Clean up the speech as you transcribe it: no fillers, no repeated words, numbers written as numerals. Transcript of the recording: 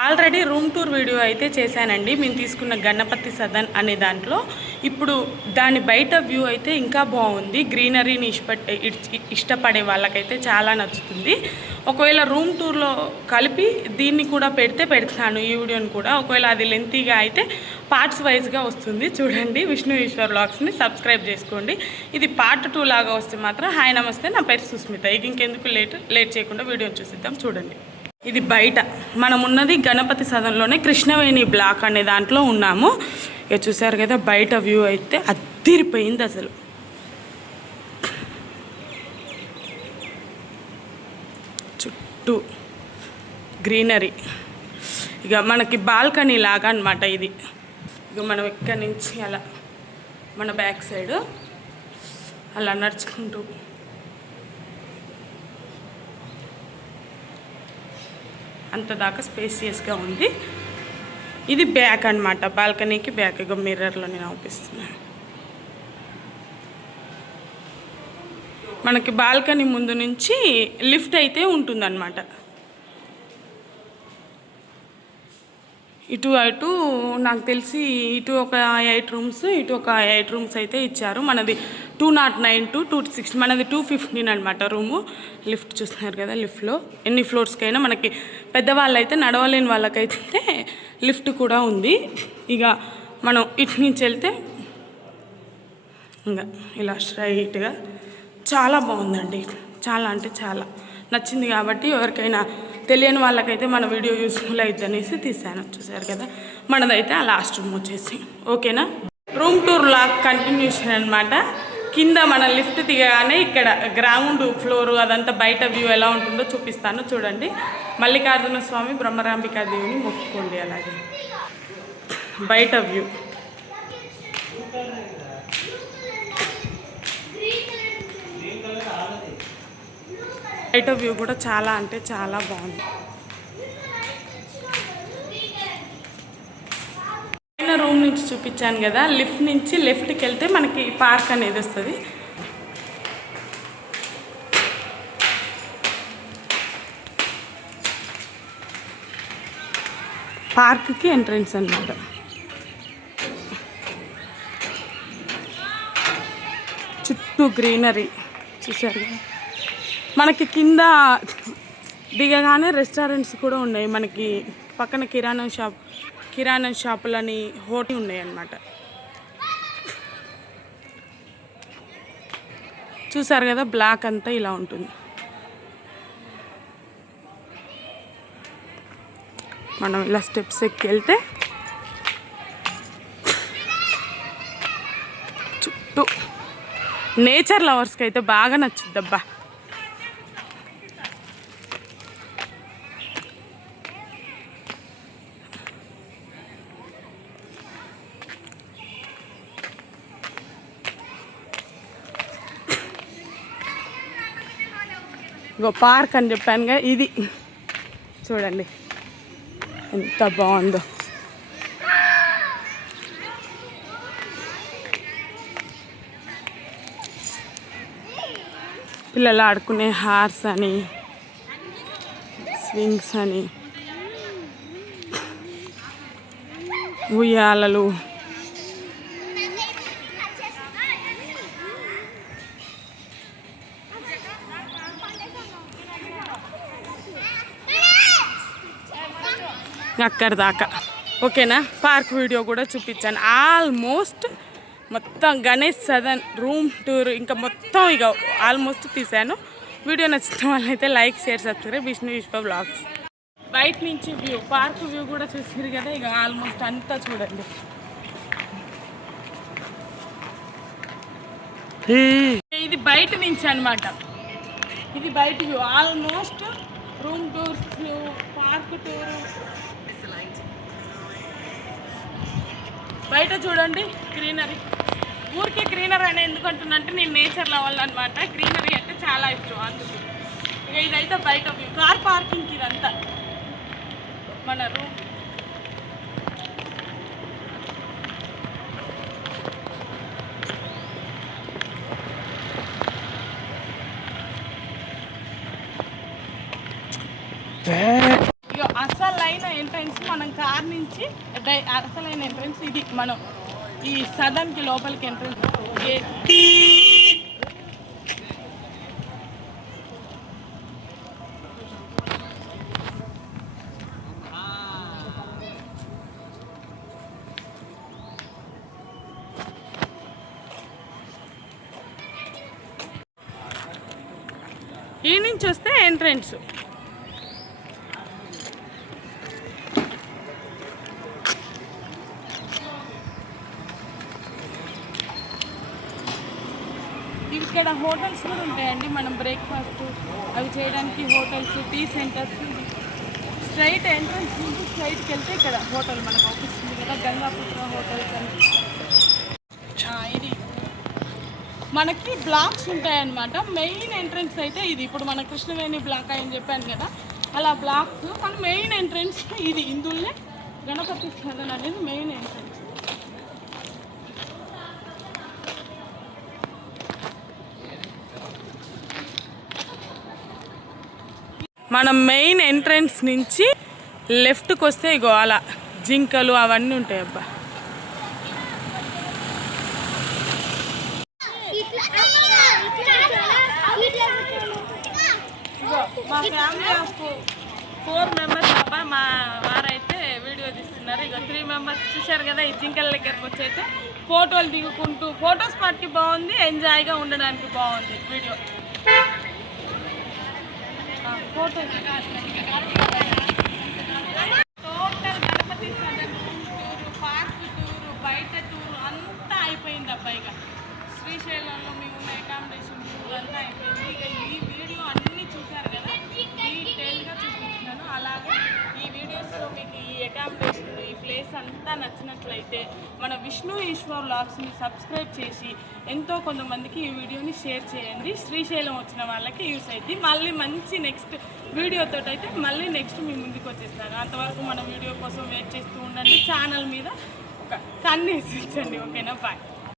Already room tour video అయితే చేశానండి మేము తీసుకున్న గణపతి సదన్ అనే దాంట్లో. ఇప్పుడు దాని బయట వ్యూ అయితే ఇంకా బాగుంది. గ్రీనరీని ఇష్టపడే వాళ్ళకైతే చాలా నచ్చుతుంది. ఒకవేళ రూమ్ టూర్లో కలిపి దీన్ని కూడా పెడతాను ఈ వీడియోని కూడా. ఒకవేళ అది లెంతీగా అయితే పార్ట్స్ వైజ్గా వస్తుంది. చూడండి విష్ణు ఈశ్వర్ వ్లాగ్స్ని సబ్స్క్రైబ్ చేసుకోండి. ఇది పార్ట్ 2 లాగా వస్తే మాత్రం హాయ్ నమస్తే, నా పేరు సుస్మిత. ఇది ఇంకెందుకు లేట్ చేయకుండా వీడియోని చూసిద్దాం. చూడండి, ఇది బయట మనం ఉన్నది గణపతి సదన్లోనే కృష్ణవేణి బ్లాక్ అనే దాంట్లో ఉన్నాము. ఇక చూసారు కదా బయట వ్యూ అయితే అద్దిరిపోయింది అసలు. చుట్టూ గ్రీనరీ. ఇక మనకి బాల్కనీ లాగా అనమాట ఇది. ఇక మనం ఇక్కడి నుంచి అలా మన బ్యాక్ సైడ్ అలా నడుచుకుంటూ అంత దాకా స్పేసియస్గా ఉంది. ఇది బ్యాక్ అనమాట, బాల్కనీకి బ్యాక్. ఇక మిర్రర్లో నేను ఆపిస్తున్నాను. మనకి బాల్కనీ ముందు నుంచి లిఫ్ట్ అయితే ఉంటుందన్నమాట. ఇటు అటు నాకు తెలిసి ఇటు ఒక 8 రూమ్స్, ఇటు ఒక 8 రూమ్స్ అయితే ఇచ్చారు. మనది 209 to 260, మనది 215 అనమాట రూము. లిఫ్ట్ చూస్తున్నారు కదా, లిఫ్ట్లో ఎన్ని ఫ్లోర్స్కైనా మనకి పెద్దవాళ్ళు అయితే నడవలేని వాళ్ళకైతే లిఫ్ట్ కూడా ఉంది. ఇక మనం ఇటు నుంచి వెళ్తే ఇంకా ఇలా స్ట్రైట్గా చాలా బాగుందండి. చాలా అంటే చాలా నచ్చింది. కాబట్టి ఎవరికైనా తెలియని వాళ్ళకైతే మన వీడియో యూస్ఫుల్ అయితే అనేసి తీసాను. చూసారు కదా, మనదైతే ఆ లాస్ట్ రూమ్ వచ్చేసి. ఓకేనా, రూమ్ టూర్ లాగ్ కంటిన్యూషన్ అనమాట. కింద మన లిఫ్ట్ దిగగానే ఇక్కడ గ్రౌండ్ ఫ్లోర్ అదంతా బయట వ్యూ ఎలా ఉంటుందో చూపిస్తాను. చూడండి, మల్లికార్జున స్వామి బ్రహ్మరాంబికా దేవిని మొక్కుకోండి. అలాగే బయట వ్యూ బయట వ్యూ కూడా చాలా అంటే చాలా బాగుంది. పైన రూమ్ నుంచి చూపించాను కదా, లిఫ్ట్ నుంచి లెఫ్ట్కి వెళ్తే మనకి పార్క్ అనేది వస్తుంది. పార్క్కి ఎంట్రన్స్ అన్నమాట. చుట్టూ గ్రీనరీ చూసారు కదా. మనకి కింద దిగగానే రెస్టారెంట్స్ కూడా ఉన్నాయి. మనకి పక్కన కిరాణా షాపులని హోటల్ ఉన్నాయి అన్నమాట. చూసారు కదా, బ్లాక్ అంతా ఇలా ఉంటుంది. మనం ఇలా స్టెప్స్ ఎక్కి వెళ్తే చుట్టూ నేచర్ లవర్స్కి అయితే బాగా నచ్చుద్దబ్బా. ఇగో పార్క్ అని చెప్పానుగా, ఇది చూడండి ఎంత బాగుందో. పిల్లలు ఆడుకునే హార్స్ అని, స్వింగ్స్ అని, ఉయ్యాలలు, అక్కడి దాకా. ఓకేనా, పార్క్ వీడియో కూడా చూపించాను. ఆల్మోస్ట్ మొత్తం గణేష్ సదన్ రూమ్ టూర్ ఇంకా మొత్తం ఇక ఆల్మోస్ట్ తీశాను. వీడియో నచ్చిన వాళ్ళైతే like, share, subscribe. Vishnu Eshwar vlogs. బయట నుంచి వ్యూ, పార్క్ వ్యూ కూడా చూసారు కదా. ఇక ఆల్మోస్ట్ అంతా చూడండి. ఇది బయట నుంచి అనమాట. ఇది బయట view. Almost room tours, park tour బయట చూడండి. గ్రీనరీ, ఊరికే గ్రీనరీ అని ఎందుకు అంటున్నంటే నేను నేచర్ లవల్ అనమాట. గ్రీనరీ అంటే చాలా ఇష్టం అందుకు. ఇక ఇదైతే బయట వ్యూ. కార్ పార్కింగ్ ఇదంతా మన రూమ్. ఇక అసలు లైన్ ఎంట్రీ ఎంట్రన్స్ మనం కార్ నుంచి అసలైన ఎంట్రన్స్ ఇది. మనం ఈ సదన్కి లోపలికి ఎంట్రన్స్ ఈ నుంచి వస్తే ఎంట్రన్స్. ఇక్కడ హోటల్స్ కూడా ఉంటాయండి. మనం బ్రేక్ఫాస్ట్ అవి చేయడానికి hotels, tea centres. Straight entrance నుంచి స్ట్రైట్కి వెళ్తే ఇక్కడ హోటల్ మనకు అవుపిస్తుంది కదా, గంగాపుత్ర హోటల్స్ అని. ఇది మనకి బ్లాక్స్ ఉంటాయన్నమాట. మెయిన్ ఎంట్రన్స్ అయితే ఇది. ఇప్పుడు మన కృష్ణవేణి బ్లాక్ అని చెప్పాను కదా, అలా బ్లాక్స్. మన మెయిన్ ఎంట్రన్స్ ఇది. ఇందులోనే గణపతి సదన్ అనేది మెయిన్ ఎంట్రన్స్. మనం మెయిన్ ఎంట్రన్స్ నుంచి లెఫ్ట్కి వస్తే ఇగో అలా జింకలు అవన్నీ ఉంటాయి. అబ్బా, మా ఫ్యామిలీ ఆఫ్ 4 మెంబర్స్ అబ్బా. మా వారైతే వీడియో తీస్తున్నారు. ఇక 3 మెంబర్స్ చూశారు కదా. ఈ జింకల దగ్గరకు వచ్చి అయితే ఫోటోలు దిగుకుంటూ, ఫోటో స్పాట్కి బాగుంది, ఎంజాయ్గా ఉండడానికి బాగుంది video. Total Ganapati Sadan tour, park tour, బయట టూరు అంతా అయిపోయింది అబ్బాయి. ఇక శ్రీశైలంలో మేము ఉన్న అకామిడేషన్ టూర్ అంతా అయిపోయింది. ఇక ఈ వీడియో అన్నీ చూశారు కదా, డీటెయిల్గా చూపించాను. అలాగే ఈ వీడియోస్లో మీకు ఈ అకామిడేషన్, ఈ ప్లేస్ అంతా నచ్చినట్లయితే మన విష్ణు ఈశ్వర్ వ్లాగ్స్ని సబ్స్క్రైబ్ చేసి ఎంతో కొంతమందికి ఈ వీడియోని షేర్ చేయండి. శ్రీశైలం వచ్చిన వాళ్ళకి యూస్ అయింది. మళ్ళీ మంచి నెక్స్ట్ వీడియోతో అయితే మళ్ళీ నెక్స్ట్ మీ ముందుకు వచ్చేస్తాను. అంతవరకు మన వీడియో కోసం వెయిట్ చేస్తూ ఉండండి. ఛానల్ మీద ఒక కన్నేసి ఇచ్చండి. ఓకేనా? బాయ్.